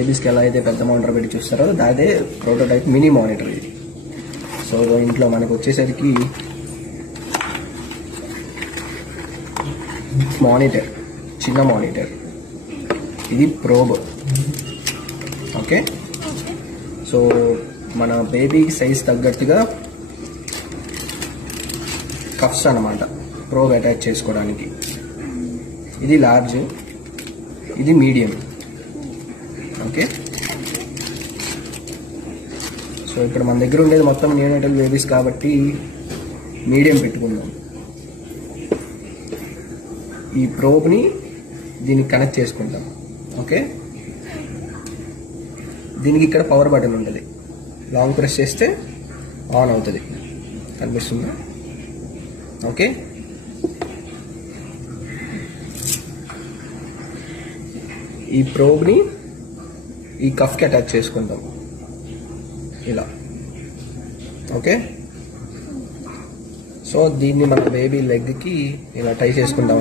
బేబీస్కి ఎలా అయితే పెద్ద మానిటర్ పెట్టి చూస్తారో అదే ప్రోటోటైప్ మినీ మానిటర్ ఇది. సో ఇంట్లో మనకు వచ్చేసరికి మానిటర్, చిన్న మానిటర్, ఇది ప్రోబ్. ఓకే, సో మన బేబీ సైజ్ తగ్గట్టుగా కఫ్స్ అన్నమాట ప్రోబ్ అటాచ్ చేసుకోవడానికి. ఇది లార్జ్, ఇది మీడియం. ఓకే, సో ఇక్కడ మన దగ్గర ఉండేది మొత్తం నియోనేటల్ బేబీస్ కాబట్టి మీడియం పెట్టుకుందాం. ఈ ప్రోబ్ని దీనికి కనెక్ట్ చేసుకుంటాం. ఓకే, దీనికి ఇక్కడ పవర్ బటన్ ఉంటుంది, లాంగ్ ప్రెస్ చేస్తే ఆన్ అవుతుంది, కనిపిస్తుందా? ఓకే, ఈ ప్రోబ్ని ఈ కఫ్కి అటాచ్ చేసుకుంటాం ఇలా. ఓకే, సో దీన్ని మన బేబీ లెగ్కి ఇలా టై చేసుకుంటాం.